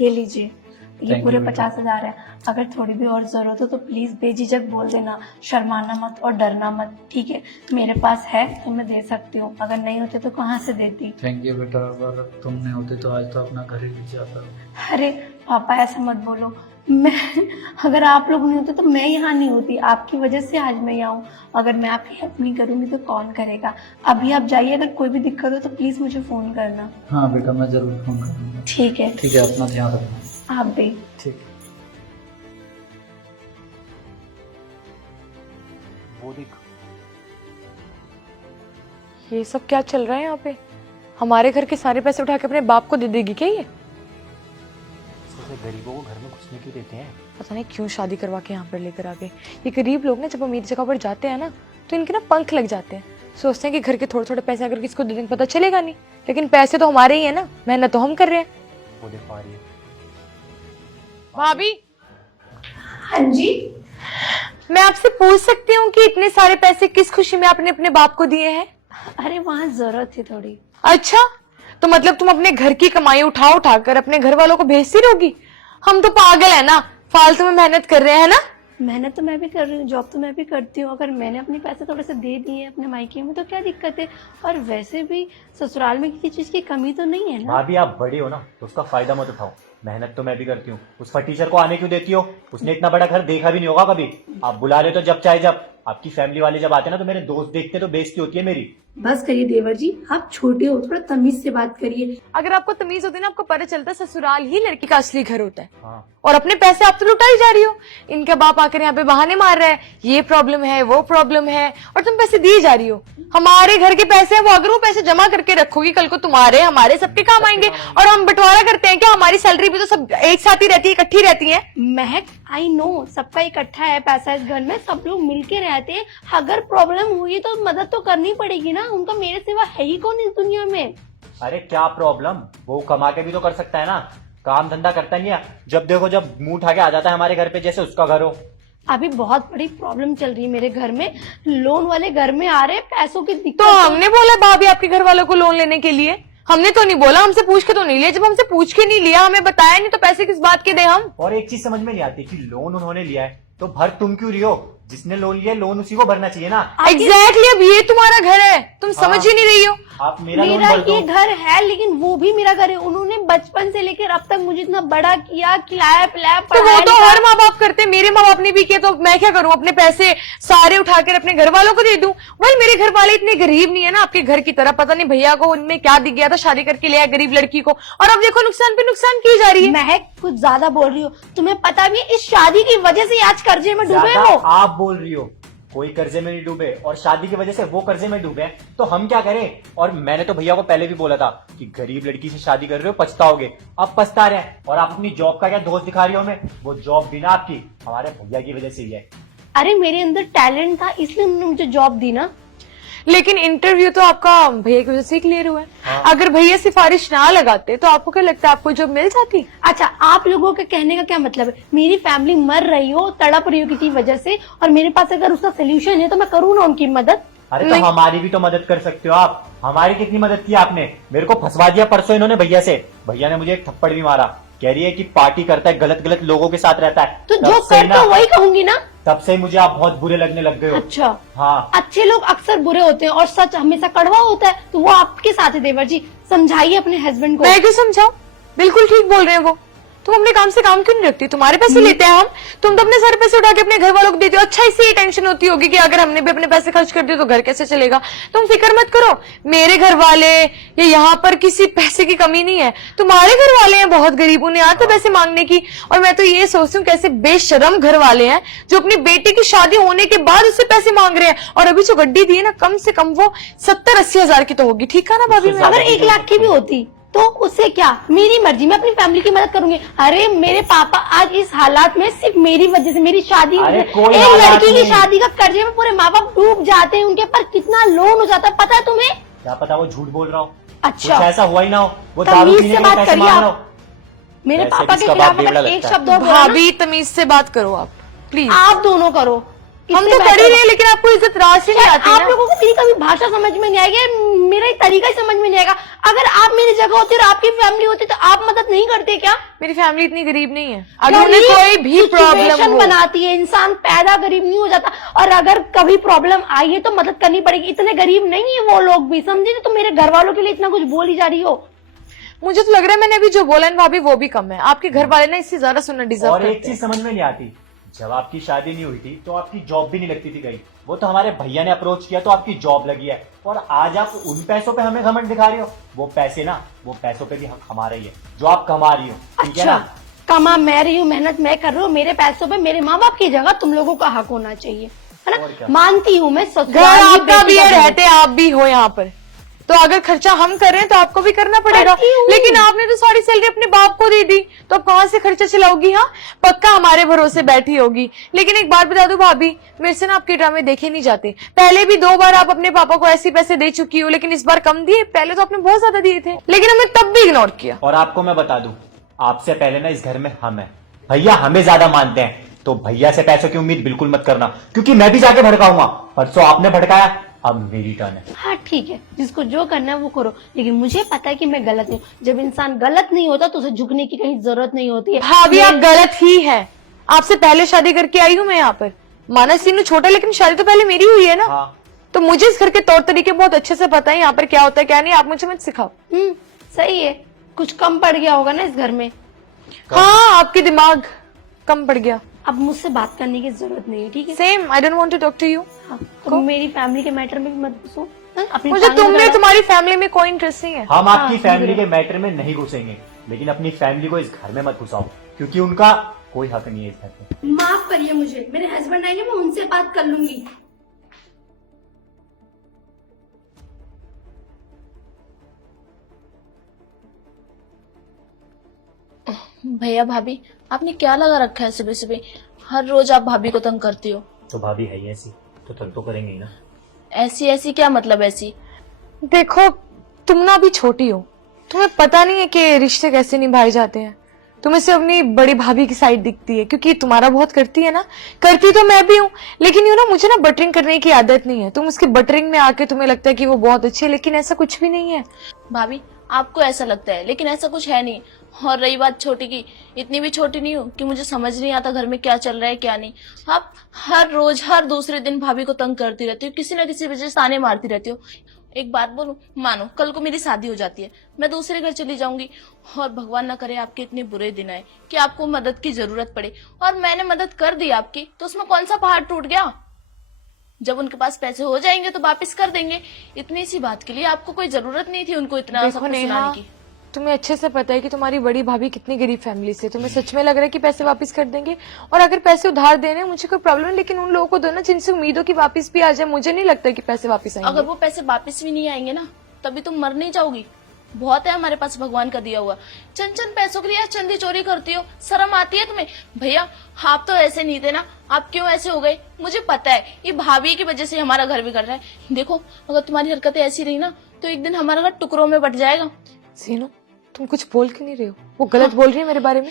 ये लीजिए, ये Thank पूरे you, बेटा। 50,000 है। अगर थोड़ी भी और जरूरत हो तो प्लीज बेझिझक बोल देना, शर्माना मत और डरना मत, ठीक है? मेरे पास है तो मैं दे सकती हूँ, अगर नहीं होते तो कहाँ से देती। थैंक यू बेटा, अगर तुम नहीं होते तो आज तो अपना घर ही नहीं जाता। अरे पापा ऐसा मत बोलो, मैं अगर आप लोग नहीं होते तो मैं यहाँ नहीं होती, आपकी वजह से आज मैं यहाँ हूँ। अगर मैं आपकी हेल्प नहीं करूँगी तो कौन करेगा? अभी आप जाइए, अगर कोई भी दिक्कत हो तो प्लीज मुझे फोन करना। हाँ बेटा, मैं जरूर फोन करूँगा। ठीक है, ठीक है, अपना ध्यान रखना। आप भी। ठीक। वो देख, ये सब क्या चल रहा है यहाँ पे? हमारे घर के सारे पैसे उठा के अपने बाप को दे देगी क्या ये? सोचे गरीबों को घर में घुसने क्यों देते हैं? पता नहीं क्यों शादी करवा के यहाँ पर लेकर आ गए। ये गरीब लोग ना जब अमीर जगह पर जाते हैं ना तो इनके ना पंख लग जाते हैं। सोचते हैं कि घर के थोड़े थोड़े पैसे अगर किसको दे देंगे पता चलेगा नहीं, लेकिन पैसे तो हमारे ही है ना, मेहनत तो हम कर रहे हैं। वो देखो आ रही है। भाभी, हाँ जी, मैं आपसे पूछ सकती हूँ कि इतने सारे पैसे किस खुशी में आपने अपने बाप को दिए हैं? अरे वहाँ जरूरत थी थोड़ी। अच्छा, तो मतलब तुम अपने घर की कमाई उठा उठा कर अपने घर वालों को भेजती रहोगी? हम तो पागल है ना, फालतू में मेहनत कर रहे हैं ना। मेहनत तो मैं भी कर रही हूँ, जॉब तो मैं भी करती हूँ। अगर मैंने अपने पैसे थोड़े से दे दिए अपने मायके में तो क्या दिक्कत है? और वैसे भी ससुराल में किसी चीज की कमी तो नहीं है ना। भाभी आप बड़ी हो ना तो उसका फायदा मत उठाओ। मेहनत तो मैं भी करती हूँ। उस फटीचर को आने क्यों देती हो? उसने इतना बड़ा घर देखा भी नहीं होगा कभी। आप बुला रहे हो तो जब चाहे जब। आपकी फैमिली वाले जब आते हैं ना तो मेरे दोस्त देखते तो बेइज्जती होती है मेरी। बस करिए देवर जी, आप छोटे हो, थोड़ा तमीज से बात करिए। अगर आपको तमीज होती ना, आपको पता चलता ससुराल ही लड़की का असली घर होता है। हाँ, और अपने पैसे आप तो लुटाई जा रही हो। इनका बाप आकर यहाँ पे बहाने मार रहा है, ये प्रॉब्लम है वो प्रॉब्लम है, और तुम पैसे दिए जा रही हो। हमारे घर के पैसे हैं वो, अगर वो पैसे जमा करके रखोगी कल को तुम्हारे हमारे सबके काम आएंगे। और हम बंटवारा करते हैं क्या? हमारी सैलरी भी तो सब एक साथ ही रहती है, इकट्ठी रहती है। महक, आई नो सबका इकट्ठा है पैसा इस घर में, सब लोग मिलके रहते हैं। अगर प्रॉब्लम हुई तो मदद तो करनी पड़ेगी ना, उनका मेरे सिवा है ही कौन इस दुनिया में? अरे क्या प्रॉब्लम, वो कमा के भी तो कर सकता है ना। काम धंधा करता नहीं है, जब देखो जब मुंह उठा के आ जाता है हमारे घर पे जैसे उसका घर हो। अभी बहुत बड़ी प्रॉब्लम चल रही है मेरे घर में, लोन वाले घर में आ रहे हैं, पैसों की दिक्कत। तो हमने बोला भाभी आपके घर वालों को लोन लेने के लिए? हमने तो नहीं बोला, हमसे पूछ के तो नहीं लिया। जब हमसे पूछ के नहीं लिया, हमें बताया नहीं, तो पैसे किस बात के दे हम? और एक चीज समझ में नहीं आती कि लोन उन्होंने लिया है तो भर तुम क्यों रही हो? जिसने लोन लिया है लोन उसी को भरना चाहिए ना। एग्जैक्टली, अब ये तुम्हारा घर है, तुम समझ ही नहीं रही हो। आप मेरा लोन मेरा भर दो। ये घर है लेकिन वो भी मेरा घर है। उन्होंने बचपन से लेकर अब तक मुझे इतना बड़ा किया, खिलाया पिलाया, तो वो पढ़ाया तो लिखाया। हर माँ बाप करते, मेरे माँ बाप ने भी किया, तो मैं क्या करूं? अपने पैसे सारे उठाकर अपने घर वालों को दे दूं? वेल, मेरे घर वाले इतने गरीब नहीं है ना आपके घर की तरह। पता नहीं भैया को उनमें क्या दिख गया था, शादी करके ले आया गरीब लड़की को, और अब देखो नुकसान पे नुकसान की जा रही है। महक, कुछ ज्यादा बोल रही हो। तुम्हें पता भी है इस शादी की वजह से आज कर्जे में डूबे ज्यादा हो। आप बोल रही हो। कोई कर्जे में नहीं डूबे और शादी की वजह से वो कर्जे में डूबे हैं, तो हम क्या करें? और मैंने तो भैया को पहले भी बोला था कि गरीब लड़की से शादी कर रहे हो पछताओगे। अब पछता रहे हैं। और आप अपनी जॉब का क्या दोस्त दिखा रही हो हमें? वो जॉब बिना आपकी हमारे भैया की वजह से ही है। अरे मेरे अंदर टैलेंट था इसलिए उन्होंने मुझे जॉब दी ना। लेकिन इंटरव्यू तो आपका भैया की वजह से क्लियर हुआ है। हाँ। अगर भैया सिफारिश ना लगाते तो आपको क्या लगता है, आपको जॉब मिल जाती? अच्छा, आप लोगों के कहने का क्या मतलब है? मेरी फैमिली मर रही हो, तड़प रही हो किसी वजह से, और मेरे पास अगर उसका सोल्यूशन है तो मैं करूँ ना उनकी मदद। अरे तो नहीं। हमारी भी तो मदद कर सकते हो आप। हमारी कितनी मदद की आपने? मेरे को फंसवा दिया परसों इन्होंने भैया से। भैया ने मुझे एक थप्पड़ भी मारा। कह रही है कि पार्टी करता है, गलत गलत लोगों के साथ रहता है। तो तब जो से करते ना- हो वही कहूंगी ना। तब से मुझे आप बहुत बुरे लगने लग गए हो। अच्छा, हाँ, अच्छे लोग अक्सर बुरे होते हैं और सच हमेशा कड़वा होता है, तो वो आपके साथ है देवर जी। समझाइए अपने हस्बैंड को। मैं क्यों समझाऊं? बिल्कुल ठीक बोल रहे हैं वो। तुम अपने काम से काम क्यों नहीं रखती? तुम्हारे पैसे लेते हैं हम, तुम तो अपने सारे पैसे उठा के अपने घर वालों को देते हो। अच्छा, इससे ये टेंशन होती होगी कि अगर हमने भी अपने पैसे खर्च कर दिए तो घर कैसे चलेगा। तुम फिक्र मत करो, मेरे घर वाले या यहाँ पर किसी पैसे की कमी नहीं है। तुम्हारे घर वाले हैं बहुत गरीब, उन्हें आते पैसे मांगने की। और मैं तो ये सोचती हूँ कैसे बेशरम घर वाले हैं जो अपनी बेटी की शादी होने के बाद उससे पैसे मांग रहे हैं। और अभी जो गड्डी दी है ना, कम से कम वो 70-80 हजार की तो होगी। ठीक है ना भाभी? उससे अगर 1 लाख की भी होती तो उससे क्या, मेरी मर्जी, मैं अपनी फैमिली की मदद करूंगी। अरे मेरे पापा आज इस हालात में सिर्फ मेरी वजह से, मेरी शादी, अरे कोई एक हालात लड़की की नहीं। शादी का कर्जे में पूरे माँ बाप डूब जाते हैं, उनके पर कितना लोन हो जाता है पता है तुम्हें? क्या पता वो झूठ बोल रहा हो। अच्छा, कुछ ऐसा हुआ ही ना हो, वो तमीज दारू से पीने के बात लिए पैसे करिए मांग आप। रहा हो। मेरे वैसे पापा भी के इसका खिलाफ बाप बेवड़ा अगर एक लगता है। शब्द और बोला ना, भाभी तमीज से बात करो आप प्लीज। आप दोनों करो। हम इससे तो कर ही बेहतर- रहे हैं, लेकिन आपको इज्जत रास ही नहीं आती आप ना। लोगों को मेरी कभी भाषा समझ में नहीं आएगी। मेरा ये तरीका ही समझ में नहीं आएगा। अगर आप मेरी जगह होती और आपकी फैमिली होती तो आप मदद नहीं करते क्या? मेरी फैमिली इतनी गरीब नहीं है, अगर उन्हें कोई भी प्रॉब्लम सिचुएशन हो। बनाती है, इंसान पैदा गरीब नहीं हो जाता, और अगर कभी प्रॉब्लम आई है तो मदद करनी पड़ेगी। इतने गरीब नहीं है वो लोग भी, समझे ना? तो मेरे घर वालों के लिए इतना कुछ बोली जा रही हो। मुझे तो लग रहा है मैंने अभी जो बोला है भाभी वो भी कम है, आपके घर वाले ना इससे ज्यादा सुनना डिजर्व और करते एक चीज समझ में नहीं आती, जब आपकी शादी नहीं हुई थी तो आपकी जॉब भी नहीं लगती थी कहीं, वो तो हमारे भैया ने अप्रोच किया तो आपकी जॉब लगी है, और आज आप उन पैसों पे हमें घमंड दिखा रहे हो। वो पैसे ना, वो पैसों पे भी हक हमारा ही है जो आप कमा रही हो, ठीक है अच्छा, ना? कमा मैं रही हूँ, मेहनत मैं कर रही हूँ, मेरे पैसों पे मेरे माँ बाप की जगह तुम लोगों का हक होना चाहिए, है और ना? क्या? मानती हूँ मैं, घर ससुराल की आपका बेटी भी का है, घर। रहते आप भी हो यहाँ पर, तो अगर खर्चा हम कर रहे हैं तो आपको भी करना पड़ेगा। करती हूँ। लेकिन आपने तो सारी सैलरी अपने बाप को दे दी, तो अब कहाँ से खर्चा चलाओगी? हाँ, पक्का हमारे भरोसे बैठी होगी। लेकिन एक बात बता दो भाभी, मेरे से ना आपके ड्रामे देखे नहीं जाते। पहले भी 2 बार आप अपने पापा को ऐसे पैसे दे चुकी हो, लेकिन इस बार कम दिए, पहले तो आपने बहुत ज्यादा दिए थे, लेकिन हमने तब भी इग्नोर किया। और आपको मैं बता दूं, आपसे पहले ना इस घर में हम हैं, भैया हमें ज्यादा मानते हैं, तो भैया से पैसों की उम्मीद बिल्कुल मत करना, क्योंकि मैं भी जाके भड़काऊंगा। परसों आपने भड़काया, अब मेरी टर्न है। हाँ ठीक है, जिसको जो करना है वो करो, लेकिन मुझे पता है कि मैं गलत नहीं हूँ। जब इंसान गलत नहीं होता तो उसे झुकने की कहीं जरूरत नहीं होती है। भाभी आप गलत ही है, आपसे पहले शादी करके आई हूँ मैं यहाँ पर। माना सीनू छोटा, लेकिन शादी तो पहले मेरी हुई है ना। हाँ, तो मुझे इस घर के तौर तरीके बहुत अच्छे से पता है, यहाँ पर क्या होता है क्या नहीं, आप मुझे मत सिखाओ। सही है, कुछ कम पड़ गया होगा ना इस घर में। हाँ, आपके दिमाग कम पड़ गया। अब मुझसे बात करने की जरूरत नहीं है, ठीक है? Same, I don't want to talk to you. हाँ, तुम मेरी फैमिली के मैटर में भी मत घुसो। हाँ, अपनी मुझे टांग तुमने लगाओ। तुम्हारी फैमिली में कोई इंटरेस्ट नहीं है। हम आपकी हाँ, फैमिली समझ के मैटर में नहीं घुसेंगे, लेकिन अपनी फैमिली को इस घर में मत घुसाओ, क्योंकि उनका कोई हक नहीं है इस घर में। माफ करिए मुझे, मेरे हस्बैंड आएंगे, मैं उनसे बात कर लूंगी। भैया भाभी, आपने क्या लगा रखा है सुबह सुबह? हर रोज आप भाभी को तंग करती हो। तो भाभी है ही ऐसी, तो तंग तो करेंगे ही ना। ऐसी ऐसी क्या मतलब ऐसी? देखो, तुम ना अभी छोटी हो, तुम्हें पता नहीं है कि रिश्ते कैसे निभाए जाते हैं। तुम्हें से अपनी बड़ी भाभी की साइड दिखती है, क्योंकि तुम्हारा बहुत करती है ना। करती तो मैं भी हूँ, लेकिन यू ना मुझे ना बटरिंग करने की आदत नहीं है। तुम उसके बटरिंग में आके तुम्हें लगता है कि वो बहुत अच्छी है, लेकिन ऐसा कुछ भी नहीं है। भाभी, आपको ऐसा लगता है, लेकिन ऐसा कुछ है नहीं। और रही बात छोटी की, इतनी भी छोटी नहीं हूँ कि मुझे समझ नहीं आता घर में क्या चल रहा है क्या नहीं। आप हर रोज हर दूसरे दिन भाभी को तंग करती रहती हो, किसी न किसी वजह से ताने मारती रहती हो। एक बात बोलूं, मानो कल को मेरी शादी हो जाती है, मैं दूसरे घर चली जाऊंगी, और भगवान ना करे आपके इतने बुरे दिन आए कि आपको मदद की जरूरत पड़े, और मैंने मदद कर दी आपकी, तो उसमें कौन सा पहाड़ टूट गया? जब उनके पास पैसे हो जाएंगे तो वापस कर देंगे। इतनी सी बात के लिए आपको कोई जरूरत नहीं थी उनको इतना सब देखो कुछ नेहा, सुनाने की। तुम्हें अच्छे से पता है कि तुम्हारी बड़ी भाभी कितनी गरीब फैमिली से। तुम्हें सच में लग रहा है कि पैसे वापस कर देंगे? और अगर पैसे उधार देने मुझे कोई प्रॉब्लम है, लेकिन उन लोगों को दो ना जिनसे उम्मीद हो कि वापस भी आ जाए। मुझे नहीं लगता कि पैसे वापस आएंगे। अगर वो पैसे वापस भी नहीं आएंगे ना, तभी तुम मर नहीं जाओगी। बहुत है हमारे पास भगवान का दिया हुआ। चंद चंद पैसों के लिए चंदी चोरी करती हो, शर्म आती है तुम्हें? भैया, आप तो ऐसे नहीं थे ना, आप क्यों ऐसे हो गए? मुझे पता है, ये भाभी की वजह से हमारा घर बिगड़ रहा है। देखो, अगर तुम्हारी हरकतें ऐसी रही ना, तो एक दिन हमारा घर टुकड़ों में बट जाएगा। सीनू, तुम कुछ बोल क्यों नहीं रहे हो? वो गलत बोल रही है मेरे बारे में।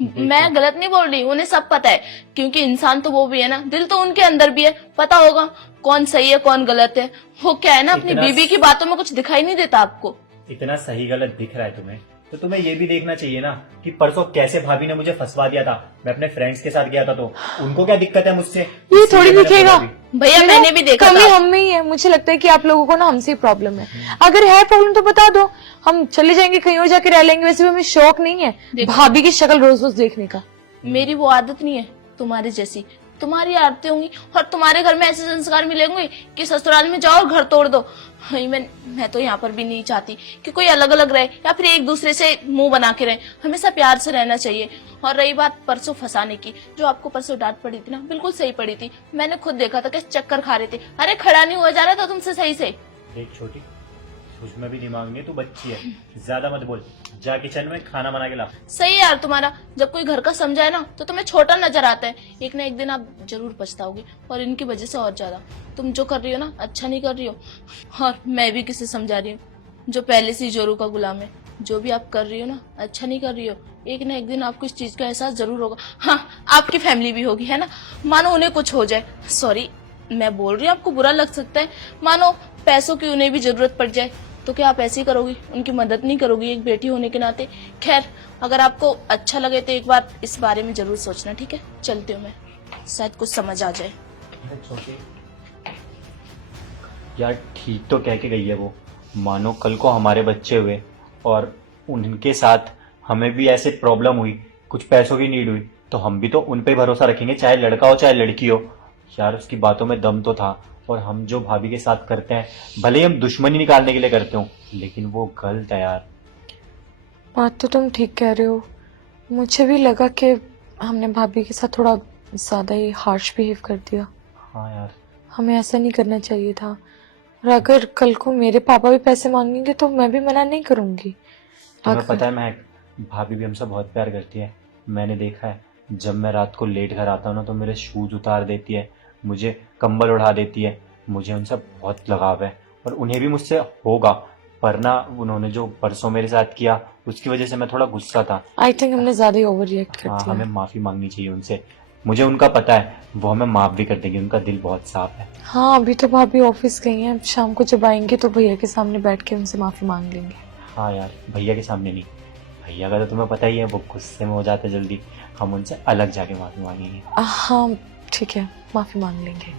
मैं गलत नहीं बोल रही, उन्हें सब पता है, क्योंकि इंसान तो वो भी है ना, दिल तो उनके अंदर भी है। पता होगा कौन सही है कौन गलत है। वो क्या है ना, अपनी बीबी की बातों में कुछ दिखाई नहीं देता आपको। इतना सही गलत दिख रहा है तुम्हें, तो तुम्हें ये भी देखना चाहिए ना कि परसों कैसे भाभी ने मुझे फंसवा दिया था। मैं अपने फ्रेंड्स के साथ गया था, तो उनको क्या दिक्कत है मुझसे? ये थोड़ी इसलिए मैंने दिखेगा। बोला भी। भैया, मैंने भी देखा कमी था। हम में ही है। मुझे लगता है कि आप लोगों को ना हमसे प्रॉब्लम है। अगर है प्रॉब्लम तो बता दो, हम चले जाएंगे कहीं और जाके रह लेंगे। वैसे भी हमें शौक नहीं है भाभी की शक्ल रोज रोज देखने का। मेरी वो आदत नहीं है तुम्हारे जैसी। तुम्हारी आदतें होंगी और तुम्हारे घर में ऐसे संस्कार मिलेंगे कि ससुराल में जाओ और घर तोड़ दो। मैं तो यहाँ पर भी नहीं चाहती कि कोई अलग अलग रहे या फिर एक दूसरे से मुंह बना के रहे। हमेशा प्यार से रहना चाहिए। और रही बात परसों फंसाने की, जो आपको परसों डांट पड़ी थी ना, बिल्कुल सही पड़ी थी। मैंने खुद देखा था कि चक्कर खा रहे थे। अरे खड़ा नहीं हुआ जा रहा था तुमसे सही से। देख छोटी, उसमें भी दिमाग नहीं है, तू बच्ची है, ज्यादा मत बोल। जा किचन में खाना बना के ला। सही है यार तुम्हारा, जब कोई घर का समझाए ना तो तुम्हें छोटा नजर आता है। एक ना एक दिन आप जरूर पछताओगे, और इनकी वजह से और ज्यादा। तुम जो कर रही हो ना, अच्छा नहीं कर रही हो। और मैं भी किसे समझा रही हूँ जो पहले से ही जोरू का गुलाम है। जो भी आप कर रही हो ना, अच्छा नहीं कर रही हो। एक ना एक दिन आपको इस चीज का एहसास जरूर होगा। हाँ, आपकी फैमिली भी होगी, है ना। मानो उन्हें कुछ हो जाए, सॉरी मैं बोल रही हूँ, आपको बुरा लग सकता है, मानो पैसों की उन्हें भी जरूरत पड़ जाए, तो क्या आप ऐसे ही करोगी, उनकी मदद नहीं करोगी एक बेटी होने के नाते? खैर, अगर आपको अच्छा लगे तो एक बार इस बारे में जरूर सोचना, ठीक है? चलती हूँ मैं, शायद कुछ समझ आ जाए। छोटी यार ठीक तो कह के गई है वो। मानो कल को हमारे बच्चे हुए और उनके साथ हमें भी ऐसे प्रॉब्लम हुई, कुछ पैसों की नीड हुई, तो हम भी तो उन पे भरोसा रखेंगे, चाहे लड़का हो चाहे लड़की हो। यार उसकी बातों में दम तो था। और हम जो भाभी के साथ करते हैं, भले ही हम दुश्मनी निकालने के लिए करते हो, लेकिन वो गलत है यार। बात तो तुम ठीक कह रहे हो। मुझे भी लगा कि हमने भाभी के साथ थोड़ा ज्यादा ही हार्श बिहेव कर दिया। हाँ यार, हमें ऐसा नहीं करना चाहिए था। और अगर कल को मेरे पापा भी पैसे मांगेंगे तो मैं भी मना नहीं करूंगी। तुम्हें पता है महक, भाभी भी हमसे बहुत प्यार करती है। मैंने देखा है, जब मैं रात को लेट घर आता हूँ ना तो मेरे शूज उतार देती है, मुझे कंबल उड़ा देती है। मुझे उनसे बहुत लगाव है और उन्हें भी मुझसे होगा, पर ना उन्होंने जो परसों मेरे साथ किया उसकी वजह से मैं थोड़ा गुस्सा था। आई थिंक हमने ज्यादा ही ओवर रिएक्ट कर हाँ, दिया। हमें माफी मांगनी चाहिए उनसे। मुझे उनका पता है, वो हमें माफ भी कर देंगे, उनका दिल बहुत साफ है। हाँ, अभी तो भाभी ऑफिस गई हैं, शाम को जब आएंगे तो भैया के सामने बैठ के उनसे माफी मांग लेंगे। हाँ यार, भैया के सामने नहीं, भैया का तो तुम्हें पता ही है, वो गुस्से में हो जाते जल्दी। हम उनसे अलग जाके माफी मांगेंगे। हाँ ठीक है, माफी मांग लेंगे।